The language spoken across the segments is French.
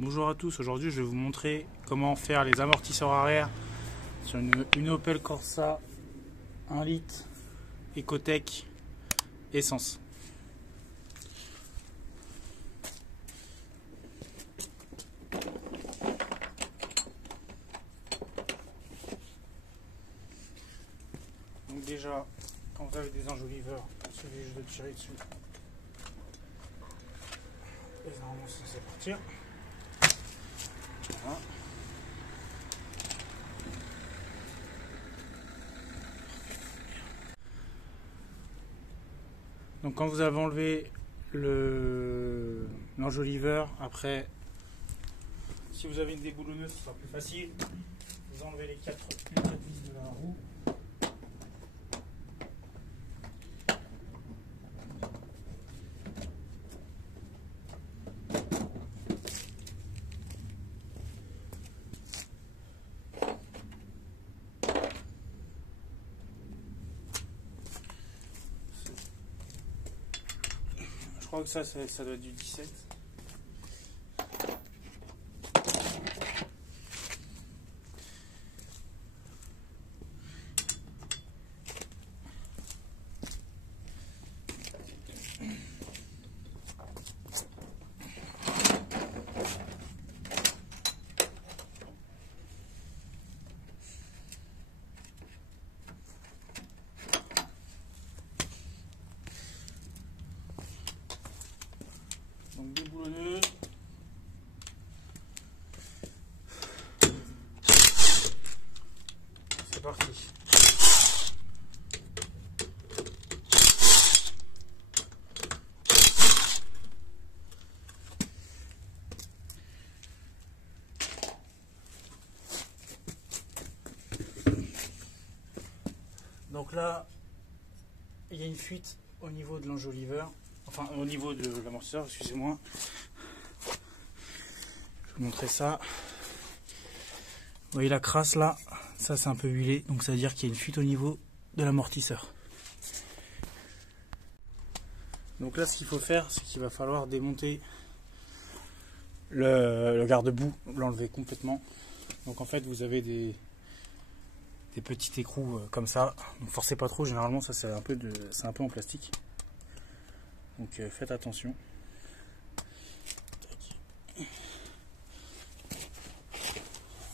Bonjour à tous, aujourd'hui je vais vous montrer comment faire les amortisseurs arrière sur une Opel Corsa 1 litre Ecotec essence. Donc déjà, quand vous avez des enjoliveurs, il suffit juste de tirer dessus. Et normalement c'est censé partir. Voilà. Donc quand vous avez enlevé l'enjoliveur, après, si vous avez une déboulonneuse, ce sera plus facile. Vous enlevez les quatre vis de la roue. Je crois que ça doit être du 17. Donc déboulonneuse. C'est parti. Donc là, il y a une fuite au niveau de l'enjoliveur. Enfin, au niveau de l'amortisseur, excusez-moi. Je vais vous montrer ça. Vous voyez la crasse là, ça c'est un peu huilé, donc ça veut dire qu'il y a une fuite au niveau de l'amortisseur. Donc là, ce qu'il faut faire, c'est qu'il va falloir démonter le garde-boue, l'enlever complètement. Donc en fait, vous avez des petits écrous comme ça. Donc forcez pas trop, généralement ça c'est un peu en plastique. Donc faites attention.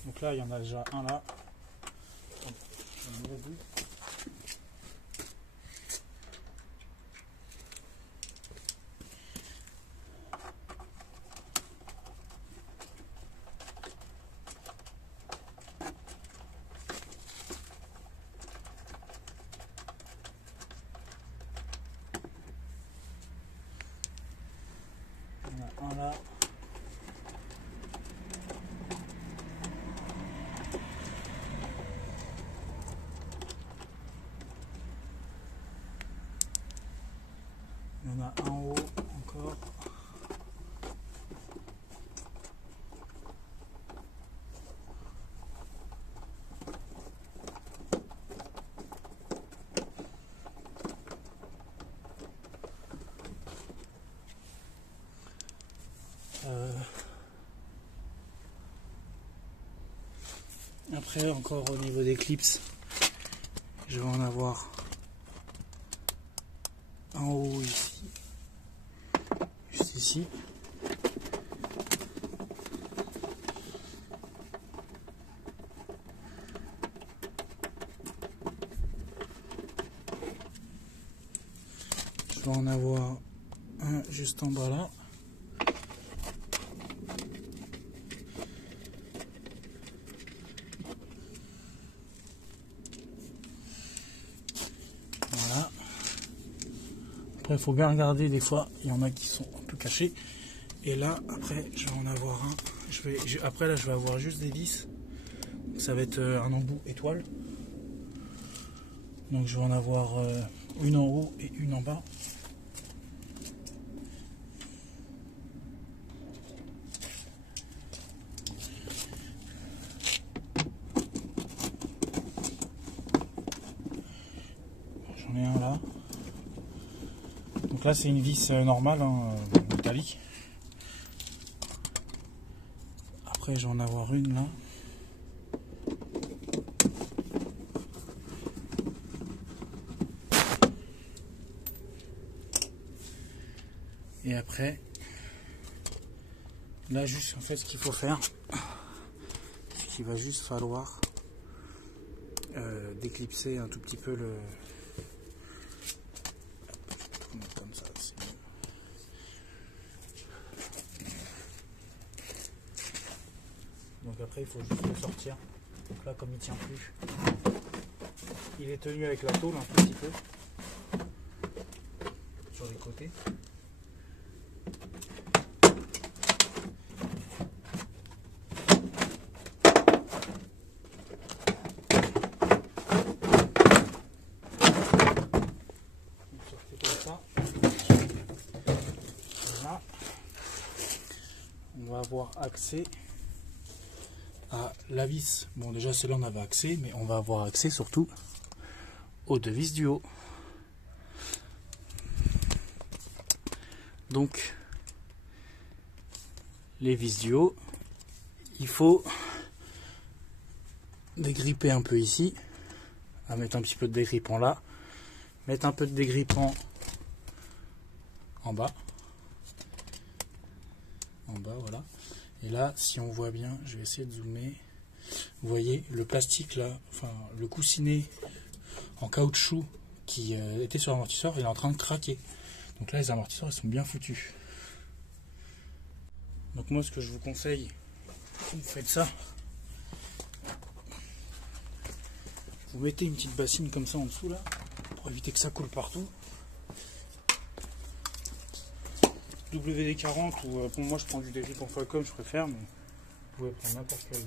Donc là il y en a déjà un là. Un là. Il y en a un en haut encore. Après, encore au niveau des clips, je vais en avoir en haut ici, juste ici. Je vais en avoir un juste en bas là. Voilà. Après, il faut bien regarder, des fois, il y en a qui sont un peu cachés. Et là, après, je vais en avoir un. Après, là, je vais avoir juste des vis. Donc, ça va être un embout étoile. Donc, je vais en avoir une en haut et une en bas. J'en ai un là. Donc là c'est une vis normale, hein, métallique. Après, je vais en avoir une là. Et après, là juste en fait ce qu'il faut faire, c'est qu'il va juste falloir déclipser un tout petit peu le... Comme ça, c'est mieux. Donc après il faut juste le sortir. Donc là comme il tient plus, il est tenu avec la tôle un petit peu sur les côtés. On va avoir accès à la vis. Bon, déjà celle-là on avait accès, mais on va avoir accès surtout aux deux vis du haut. Donc les vis du haut, il faut dégripper un peu ici, à mettre un petit peu de dégrippant là, mettre un peu de dégrippant en bas, voilà. Et là, si on voit bien, je vais essayer de zoomer. Vous voyez le plastique là, enfin le coussinet en caoutchouc qui était sur l'amortisseur, il est en train de craquer. Donc là, les amortisseurs ils sont bien foutus. Donc moi, ce que je vous conseille, vous faites ça. Vous mettez une petite bassine comme ça en dessous là, pour éviter que ça coule partout. WD-40 ou pour moi je prends du dégrippant Falcon, je préfère, mais vous pouvez prendre n'importe quel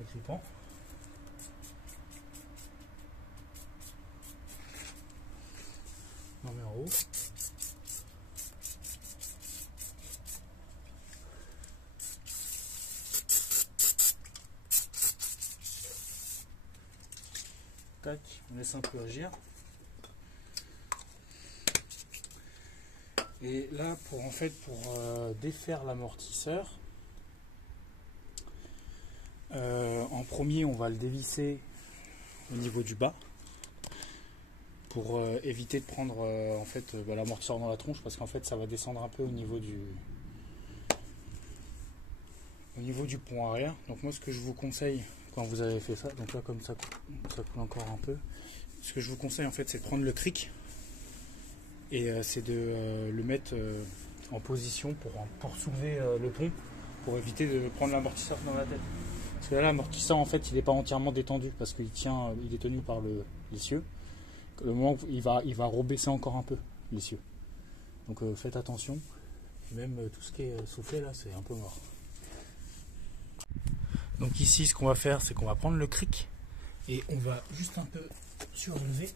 dégrippant. On met en haut. Tac, on laisse un peu agir. Et là, pour défaire l'amortisseur, en premier, on va le dévisser au niveau du bas pour éviter de prendre l'amortisseur dans la tronche, parce qu'en fait, ça va descendre un peu au niveau du pont arrière. Donc moi, ce que je vous conseille quand vous avez fait ça, donc là comme ça coule encore un peu, ce que je vous conseille en fait, c'est de prendre le cric. Et c'est de le mettre en position pour soulever le pont, pour éviter de prendre l'amortisseur dans la tête. Parce que là, l'amortisseur, en fait, il n'est pas entièrement détendu, parce qu'il est tenu par l'essieu. Le moment où il va rebaisser encore un peu, l'essieu. Donc faites attention. Même tout ce qui est soufflé, là, c'est un peu mort. Donc ici, ce qu'on va faire, c'est qu'on va prendre le cric, et on va juste un peu surélever.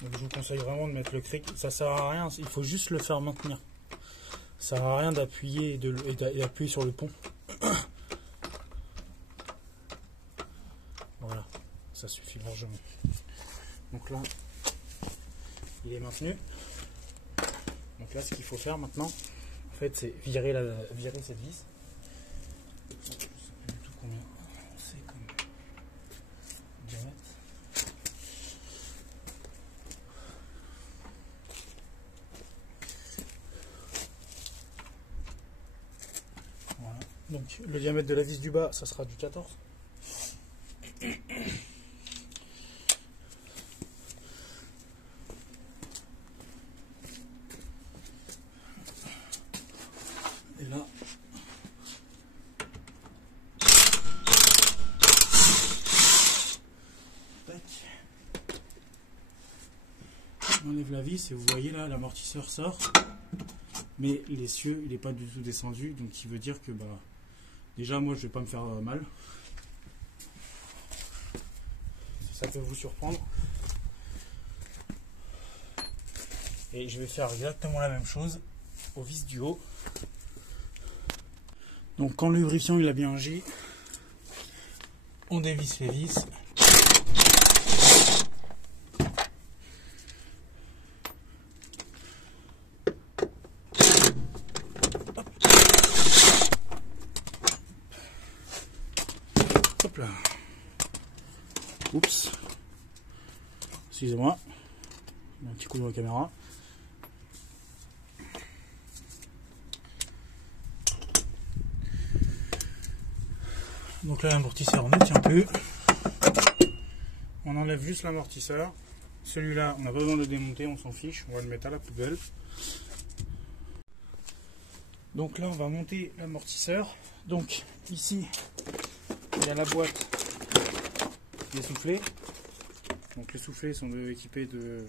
Donc je vous conseille vraiment de mettre le cric. Ça sert à rien, il faut juste le faire maintenir. Ça sert à rien d'appuyer et d'appuyer sur le pont. Voilà, ça suffit largement. Donc là, il est maintenu. Donc là, ce qu'il faut faire maintenant, en fait, c'est virer cette vis. Je sais plus du tout combien c'est comme diamètre. Voilà. Donc le diamètre de la vis du bas, ça sera du 14. Et là, on enlève la vis et vous voyez là, l'amortisseur sort, mais l'essieu il n'est pas du tout descendu, donc qui veut dire que déjà moi je vais pas me faire mal. C'est ça peut vous surprendre. Et je vais faire exactement la même chose au vis du haut. Donc quand le lubrifiant il a bien agi, on dévisse les vis. Hop là. Oups. Excusez-moi. Un petit coup de la caméra. Donc là l'amortisseur ne tient plus. On enlève juste l'amortisseur. Celui-là, on n'a pas besoin de le démonter, on s'en fiche, on va le mettre à la poubelle. Donc là on va monter l'amortisseur. Donc ici il y a la boîte des soufflets. Donc les soufflets sont équipés de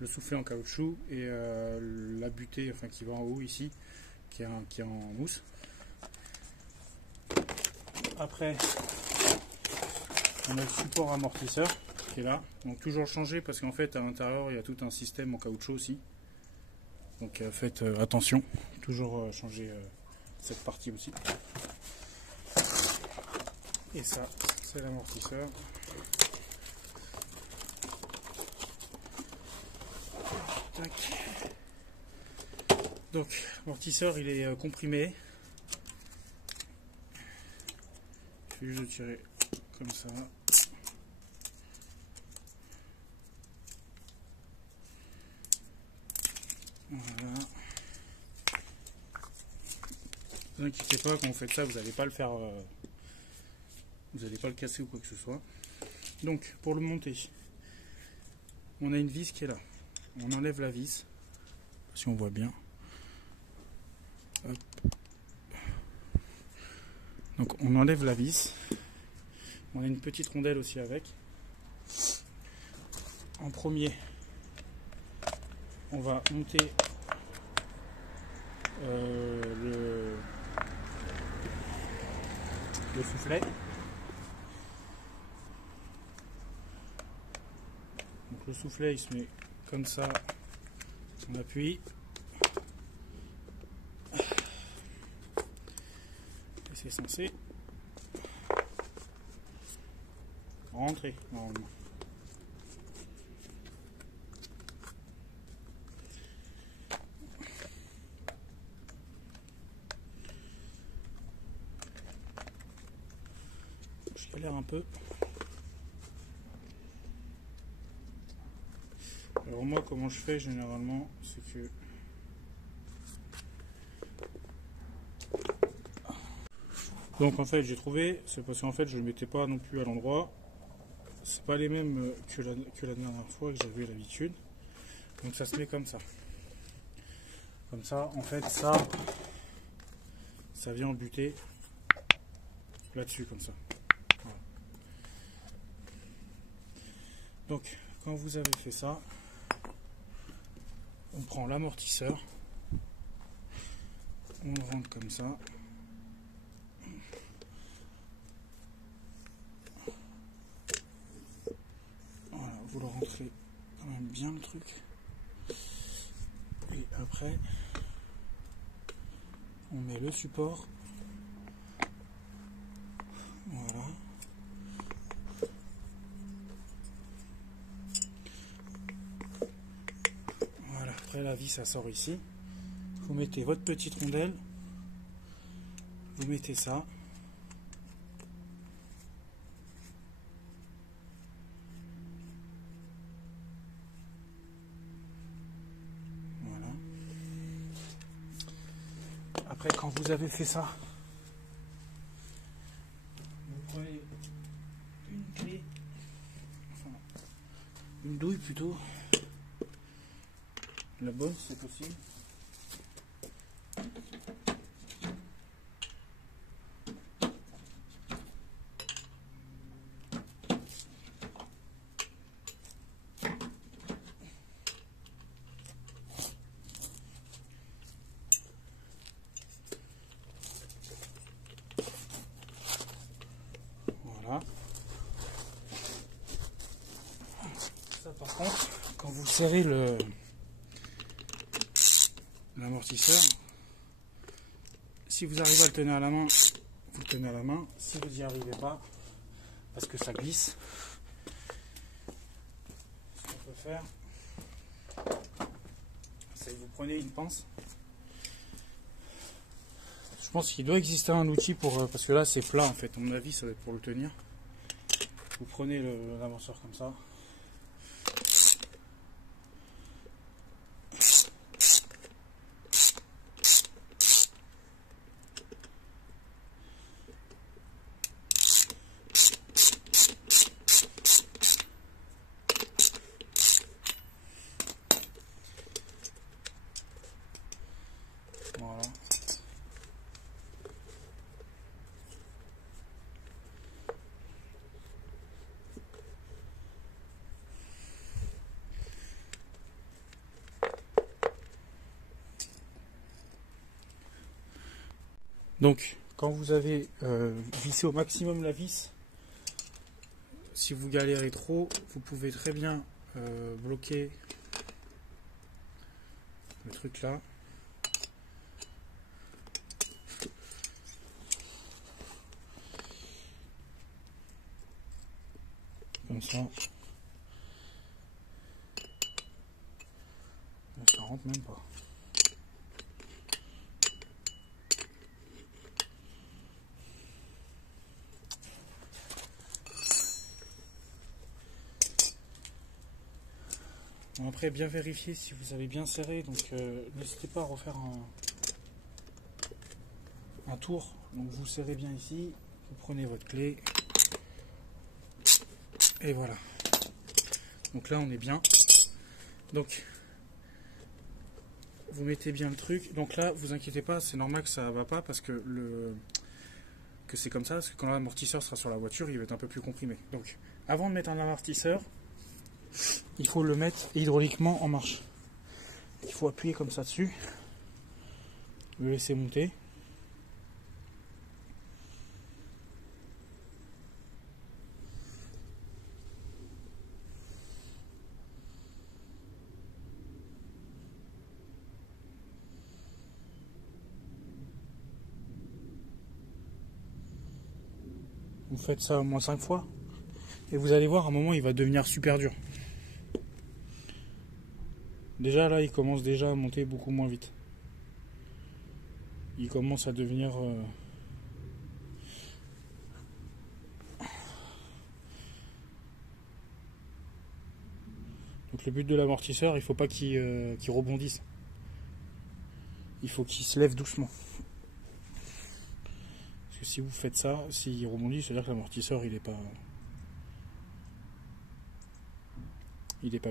le soufflet en caoutchouc et la butée enfin, qui va en haut ici, qui est en mousse. Après on a le support amortisseur qui est là. Donc toujours changer parce qu'en fait à l'intérieur il y a tout un système en caoutchouc aussi. Donc faites attention, toujours changer cette partie aussi. Et ça, c'est l'amortisseur. Donc l'amortisseur il est comprimé. Je vais juste le tirer comme ça. Voilà. Ne vous inquiétez pas, quand vous faites ça, vous n'allez pas le faire, vous n'allez pas le casser ou quoi que ce soit. Donc pour le monter, on a une vis qui est là. On enlève la vis, si on voit bien. Hop. Donc on enlève la vis. On a une petite rondelle aussi avec. En premier, on va monter le soufflet. Donc le soufflet il se met comme ça, on appuie. Et c'est censé rentrer normalement. Je galère un peu. Alors moi comment je fais généralement, c'est que donc en fait j'ai trouvé, c'est parce qu'en fait je ne le mettais pas non plus à l'endroit. C'est pas les mêmes que la dernière fois que j'avais l'habitude. Donc ça se met comme ça. Comme ça, en fait ça vient buter là-dessus comme ça. Voilà. Donc quand vous avez fait ça, on prend l'amortisseur, on le rentre comme ça. Voilà, vous le rentrez quand même bien le truc. Et après, on met le support. Voilà. Voilà, après la vis ça sort ici. Vous mettez votre petite rondelle. Vous mettez ça. Voilà. Après quand vous avez fait ça, vous prenez une clé, enfin une douille plutôt, la bonne si c'est possible. Voilà. Par contre, quand vous serrez l'amortisseur, si vous arrivez à le tenir à la main, vous le tenez à la main. Si vous n'y arrivez pas, parce que ça glisse, ce qu'on peut faire, c'est que vous prenez une pince. Je pense qu'il doit exister un outil pour, parce que là c'est plat en fait, à mon avis ça va être pour le tenir. Vous prenez l'amortisseur comme ça. Voilà. Donc, quand vous avez vissé au maximum la vis, si vous galérez trop, vous pouvez très bien bloquer le truc là. Comme ça. Ça rentre même pas. Bon, après, bien vérifier si vous avez bien serré, donc n'hésitez pas à refaire un tour. Donc vous serrez bien ici, vous prenez votre clé et voilà. Donc là on est bien. Donc vous mettez bien le truc. Donc là vous inquiétez pas, c'est normal que ça va pas parce que c'est comme ça, parce que quand l'amortisseur sera sur la voiture, il va être un peu plus comprimé. Donc avant de mettre un amortisseur, il faut le mettre hydrauliquement en marche. Il faut appuyer comme ça dessus, le laisser monter. Vous faites ça au moins 5 fois et vous allez voir, à un moment il va devenir super dur. Déjà là il commence déjà à monter beaucoup moins vite. Il commence à devenir donc le but de l'amortisseur, il faut pas qu'il rebondisse. Il faut qu'il se lève doucement. Parce que si vous faites ça, s'il rebondit, c'est-à-dire que l'amortisseur il est pas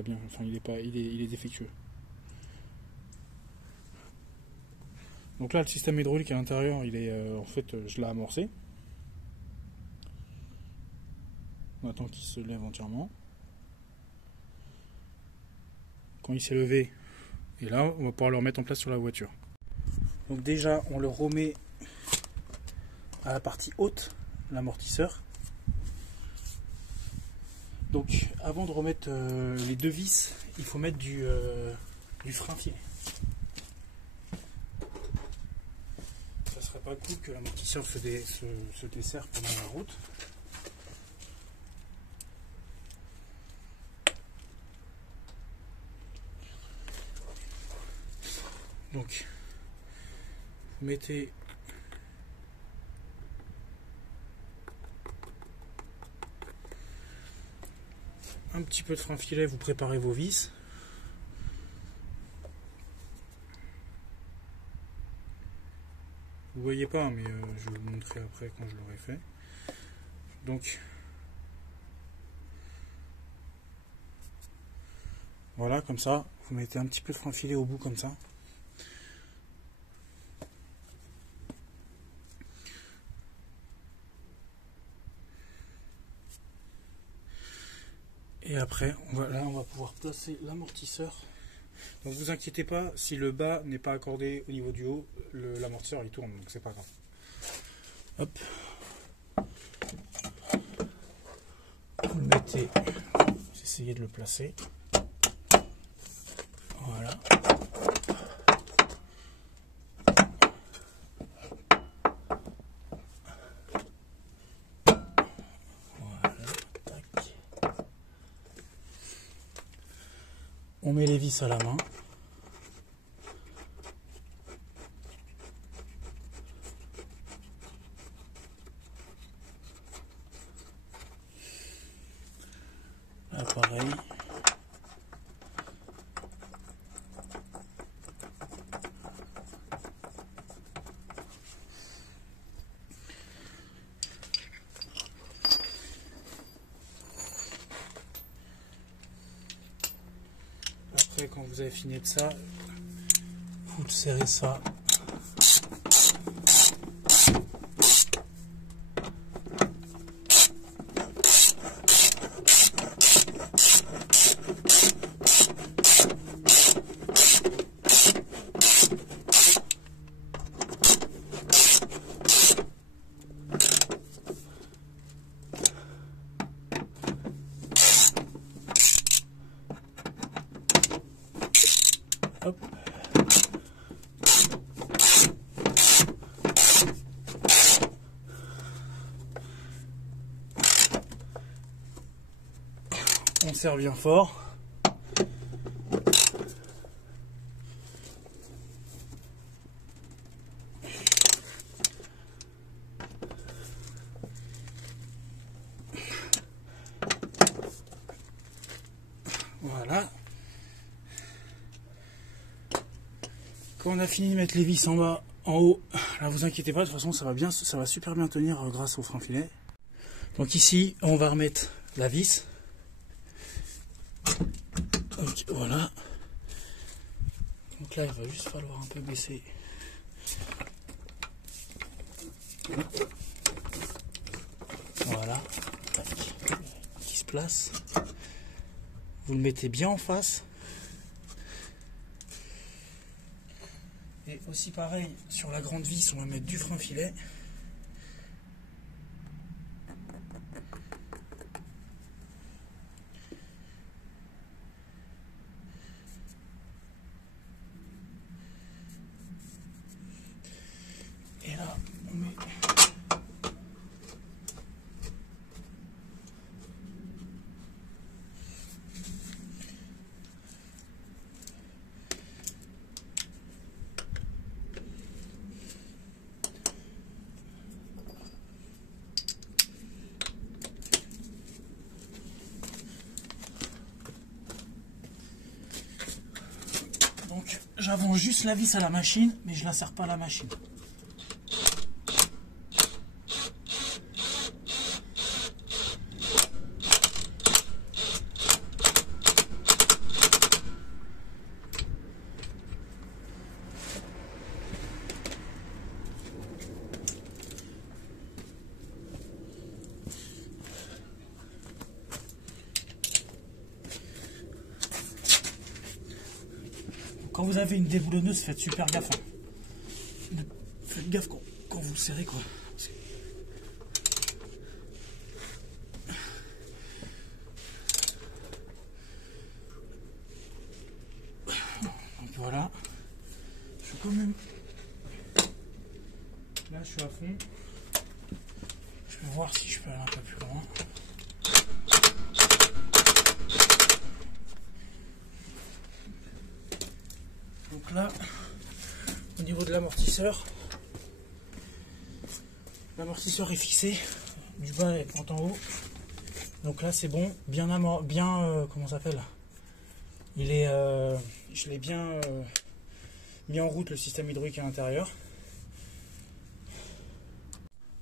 bien, enfin il est défectueux. Donc là le système hydraulique à l'intérieur, il est en fait je l'ai amorcé. On attend qu'il se lève entièrement. Quand il s'est levé, et là on va pouvoir le remettre en place sur la voiture. Donc déjà on le remet à la partie haute, l'amortisseur. Donc avant de remettre les deux vis, il faut mettre du frein filet. Ça serait pas cool que l'amortisseur se desserre pendant la route. Donc vous mettez un petit peu de frein filet, vous préparez vos vis. Vous voyez pas, mais je vais vous montrer après quand je l'aurai fait. Donc voilà, comme ça, vous mettez un petit peu de frein filet au bout comme ça. Et après, là on va pouvoir placer l'amortisseur. Donc vous inquiétez pas, si le bas n'est pas accordé au niveau du haut, l'amortisseur il tourne, donc c'est pas grave. Hop. Vous le mettez, vous essayez de le placer. Voilà. On met les vis à la main. Là, pareil. Après, quand vous avez fini de ça, vous serrez ça. Hop. On serre bien fort. Voilà. Quand on a fini de mettre les vis en bas, en haut, là vous inquiétez pas, de toute façon ça va super bien tenir grâce au frein filet. Donc ici on va remettre la vis. Donc voilà. Donc là il va juste falloir un peu baisser. Voilà. Tac. Qui se place. Vous le mettez bien en face. Et aussi pareil, sur la grande vis, on va mettre du frein filet. Et là, on met... Donc j'avance juste la vis à la machine, mais je la serre pas à la machine. Quand vous avez une déboulonneuse, faites super gaffe. Hein. Faites gaffe quand vous le serrez, quoi. Donc voilà. Je suis quand même... Là, je suis à fond. Je vais voir si je peux aller un peu plus loin. Donc là, au niveau de l'amortisseur est fixé, du bas et en haut. Donc là c'est bon, comment ça s'appelle, je l'ai bien mis en route le système hydraulique à l'intérieur.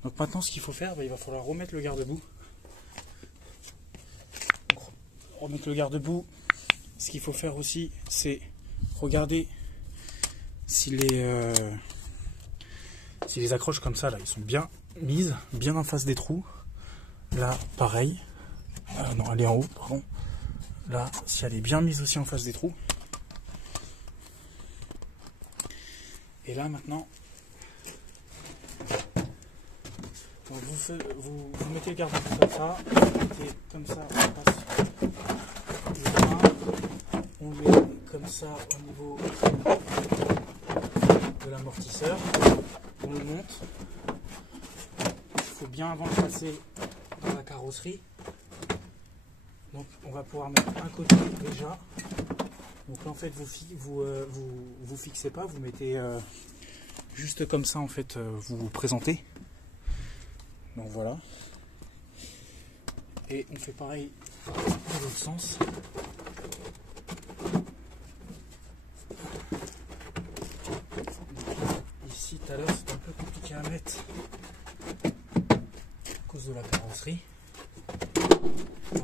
Donc maintenant ce qu'il faut faire, il va falloir remettre le garde-boue. Remettre le garde-boue, ce qu'il faut faire aussi, c'est regarder si les accroches comme ça, là, ils sont bien mises, bien en face des trous. Là, pareil. Non, elle est en haut, pardon. Là, si elle est bien mise aussi en face des trous. Et là, maintenant, donc vous mettez le garde-boue comme ça. Vous mettez comme ça, on passe le bras, on le met comme ça au niveau de l'amortisseur. On le monte. Il faut bien avant de passer dans la carrosserie. Donc on va pouvoir mettre un côté déjà. Donc là en fait vous fixez pas, vous mettez juste comme ça en fait, vous vous présentez. Donc voilà. Et on fait pareil dans l'autre sens. Ici tout à l'heure c'était un peu compliqué à mettre à cause de la carrosserie.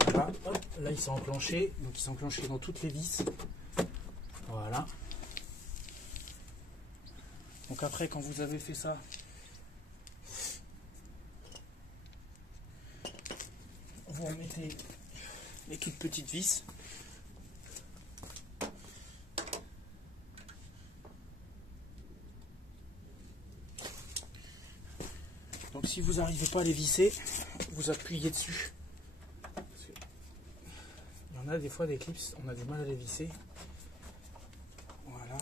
Voilà, hop, là il s'est enclenché, donc il s'est enclenché dans toutes les vis. Voilà. Donc après quand vous avez fait ça, vous remettez les toutes petites vis. Donc si vous n'arrivez pas à les visser, vous appuyez dessus. Il y en a des fois des clips, on a du mal à les visser. Voilà.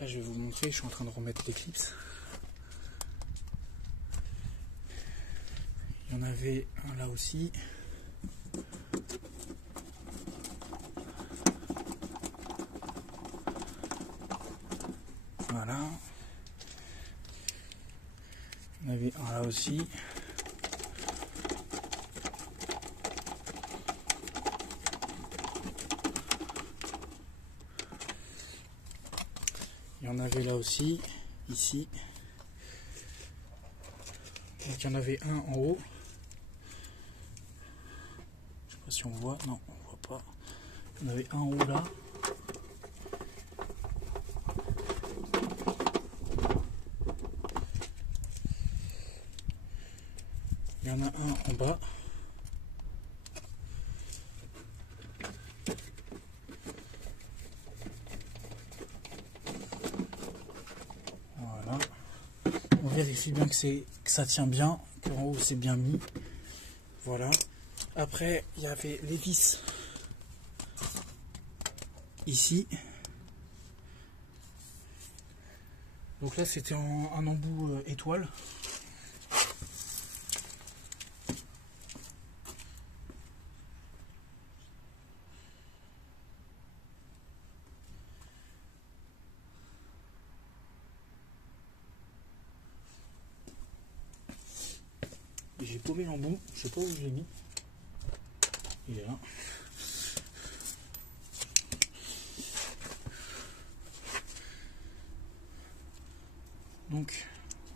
Là je vais vous montrer, je suis en train de remettre les clips. Il y en avait un là aussi. Voilà. Il y en avait un là aussi. Il y en avait là aussi, ici. Donc il y en avait un en haut. Je sais pas si on voit, non on voit pas. Il y en avait un en haut là. Il y en a un en bas. Voilà. On vérifie bien que ça tient bien, qu'en haut c'est bien mis. Voilà. Après, il y avait les vis ici. Donc là, c'était un embout étoile. J'ai paumé l'embout, je sais pas où je l'ai mis. Il est là. Donc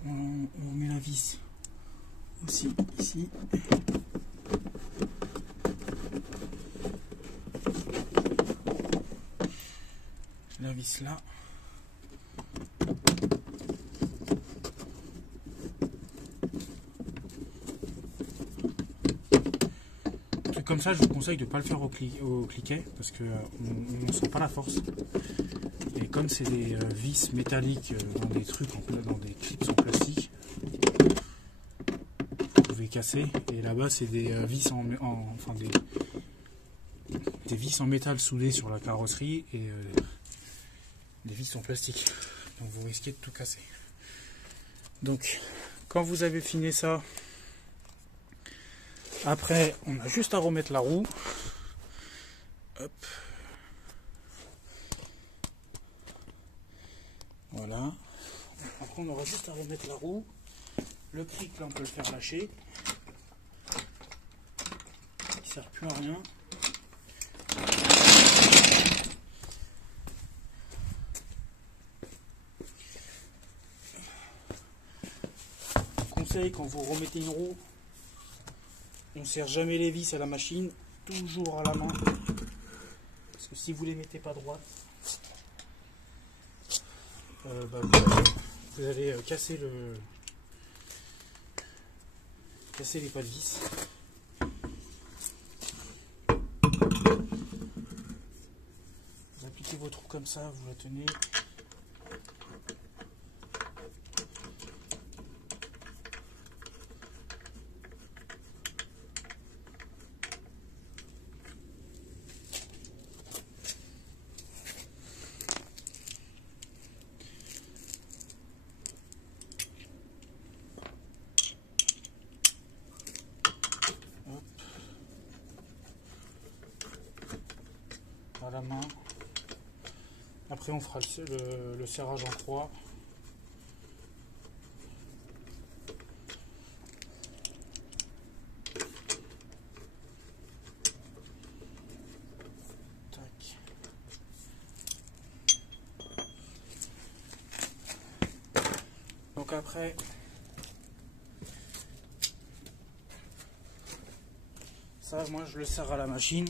on met la vis aussi ici. La vis là. Comme ça, je vous conseille de ne pas le faire au cliquet parce que on ne sent pas la force. Et comme c'est des vis métalliques dans des trucs, dans des clips en plastique, vous pouvez casser. Et là-bas, c'est des vis enfin des vis en métal soudées sur la carrosserie et des vis en plastique. Donc vous risquez de tout casser. Donc, quand vous avez fini ça. Après, on a juste à remettre la roue. Hop. Voilà. Après, on aura juste à remettre la roue. Le cric, là, on peut le faire lâcher. Il ne sert plus à rien. Conseil, quand vous remettez une roue, on ne serre jamais les vis à la machine, toujours à la main. Parce que si vous ne les mettez pas droite, vous allez casser les pas de vis. Vous appliquez votre roue comme ça, vous la tenez. à la main. Après on fera le serrage en croix. Tac. Donc après ça, moi je le serre à la machine.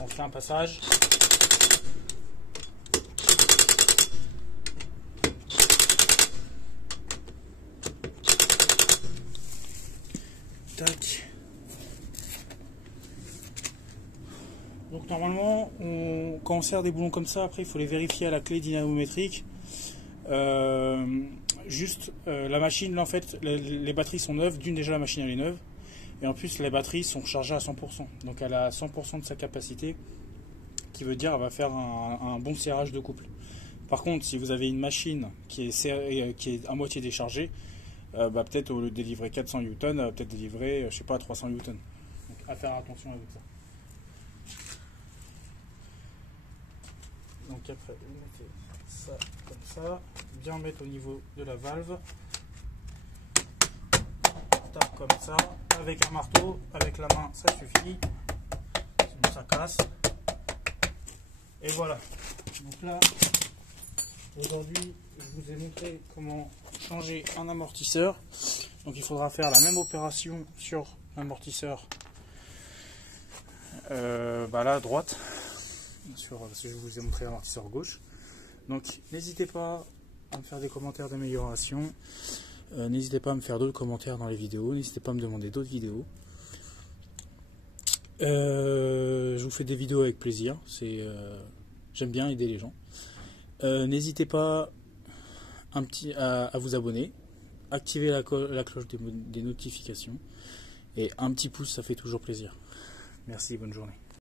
On fait un passage. Tac. Donc normalement, quand on serre des boulons comme ça, après il faut les vérifier à la clé dynamométrique. La machine, là, en fait, les batteries sont neuves. D'une, déjà la machine elle est neuve. Et en plus les batteries sont chargées à 100%. Donc elle a 100% de sa capacité. Qui veut dire qu'elle va faire un bon serrage de couple. Par contre, si vous avez une machine qui est à moitié déchargée, peut-être au lieu de délivrer 400 Newton, elle va peut-être délivrer, je sais pas, 300 Newton. Donc à faire attention avec ça. Donc après, vous mettez ça comme ça, bien mettre au niveau de la valve. Tape comme ça, avec un marteau, avec la main ça suffit, sinon ça casse. Et voilà. Donc là, aujourd'hui, je vous ai montré comment changer un amortisseur. Donc il faudra faire la même opération sur l'amortisseur là à droite. Parce que je vous ai montré l'amortisseur gauche. Donc n'hésitez pas à me faire des commentaires d'amélioration. N'hésitez pas à me faire d'autres commentaires dans les vidéos. N'hésitez pas à me demander d'autres vidéos. Je vous fais des vidéos avec plaisir. J'aime bien aider les gens. N'hésitez pas à vous abonner, activer la cloche des notifications et un petit pouce, ça fait toujours plaisir. Merci, bonne journée.